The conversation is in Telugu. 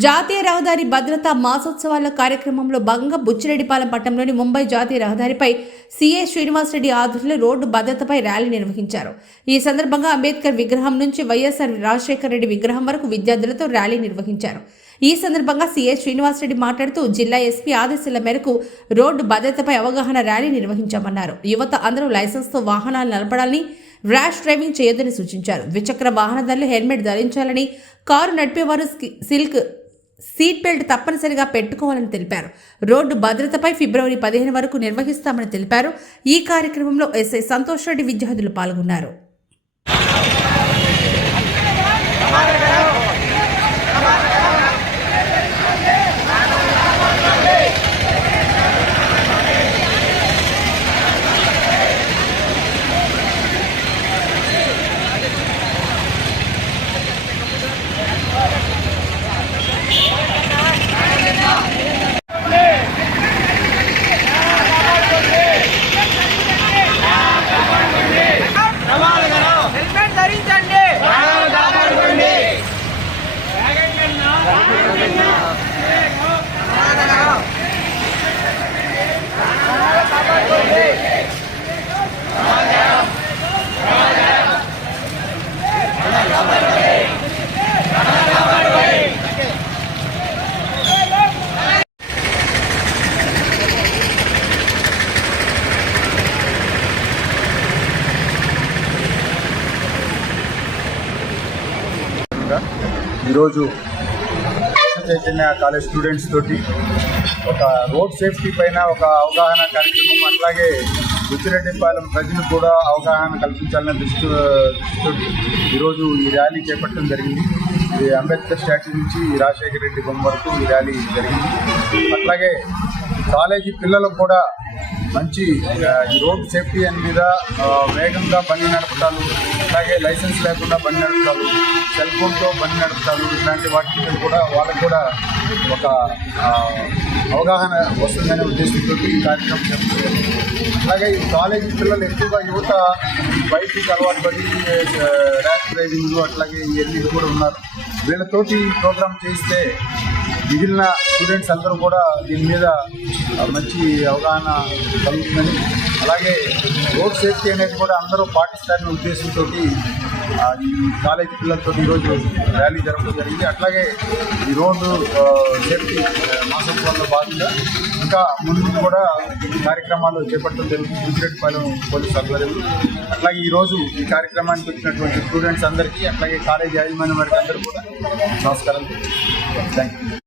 జాతీయ రహదారి భద్రతా మాసోత్సవాల కార్యక్రమంలో భాగంగా బుచ్చిరెడ్డిపాలెం పట్టణంలోని ముంబై జాతీయ రహదారిపై సీఏ శ్రీనివాసరెడ్డి ఆధ్వర్యంలో రోడ్డు భద్రతపై ర్యాలీ నిర్వహించారు. ఈ సందర్భంగా అంబేద్కర్ విగ్రహం నుంచి వైఎస్ఆర్ రాజశేఖర రెడ్డి విగ్రహం వరకు విద్యార్థులతో ర్యాలీ నిర్వహించారు. ఈ సందర్భంగా సీఏ శ్రీనివాసరెడ్డి మాట్లాడుతూ జిల్లా ఎస్పీ ఆదేశాల మేరకు రోడ్డు భద్రతపై అవగాహన ర్యాలీ నిర్వహించామన్నారు. యువత అందరూ లైసెన్స్తో వాహనాలు నడపడాలని ర్యాష్ డ్రైవింగ్ చేయొద్దని సూచించారు. ద్విచక్ర వాహనదారులు హెల్మెట్ ధరించాలని కారు నడిపేవారు సిల్క్ సీట్ బెల్ట్ తప్పనిసరిగా పెట్టుకోవాలని తెలిపారు. రోడ్డు భద్రతపై ఫిబ్రవరి పదిహేను వరకు నిర్వహిస్తామని తెలిపారు. ఈ కార్యక్రమంలో ఎస్ఐ సంతోష్ రెడ్డి విద్యార్థులు పాల్గొన్నారు. ఈరోజు చైతన్య కాలేజ్ స్టూడెంట్స్ తోటి ఒక రోడ్ సేఫ్టీ పైన ఒక అవగాహన కార్యక్రమం అట్లాగే బుచ్చిరెడ్డిపాలెం ప్రజలు కూడా అవగాహన కల్పించాలనే దృష్టి దృష్టితోటి ఈరోజు ఈ ర్యాలీ చేపట్టడం జరిగింది. ఇది అంబేద్కర్ స్టాచ్యూ నుంచి రాజశేఖర రెడ్డి బొమ్మ వరకు ఈ ర్యాలీ జరిగింది. అట్లాగే కాలేజీ పిల్లలకు కూడా మంచి ఈ రోడ్ సేఫ్టీ అని మీద వేగంగా బండి నడపటాలు అలాగే లైసెన్స్ లేకుండా బండి నడపటాలు సెల్ ఫోన్తో బండి నడపటాలు ఇలాంటి వాటి మీద కూడా వాళ్ళకు కూడా ఒక అవగాహన వస్తుందనే ఉద్దేశంతో ఈ కార్యక్రమం చేస్తుంది అలాగే ఈ కాలేజీ పిల్లలు ఎక్కువగా యువత బైక్కి అలవాటు పడి ర్యాష్ డ్రైవింగ్ అట్లాగే ఇవన్నీ కూడా ఉన్నారు. వీళ్ళతోటి ప్రోగ్రామ్ చేస్తే మిగిలిన స్టూడెంట్స్ అందరూ కూడా దీని మీద మంచి అవగాహన కలుగుతుందని అలాగే రోడ్ సేఫ్టీ అనేది కూడా అందరూ పాటిస్తారనే ఉద్దేశంతో ఈ కాలేజీ పిల్లలతో ఈరోజు ర్యాలీ జరపడం జరిగింది. అట్లాగే ఈ రోడ్డు సేఫ్టీ మాసోత్సవంలో భాగంగా ఇంకా ముందు కూడా కార్యక్రమాలు చేపట్టడం జరిగింది. గుజరెడ్డిపాలెం పోలీస్ ఆధ్వర్యంలో అట్లాగే ఈరోజు ఈ కార్యక్రమానికి వచ్చినటువంటి స్టూడెంట్స్ అందరికీ అట్లాగే కాలేజీ యాజమాన్యం వారికి అందరూ కూడా నమస్కారం థ్యాంక్ యూ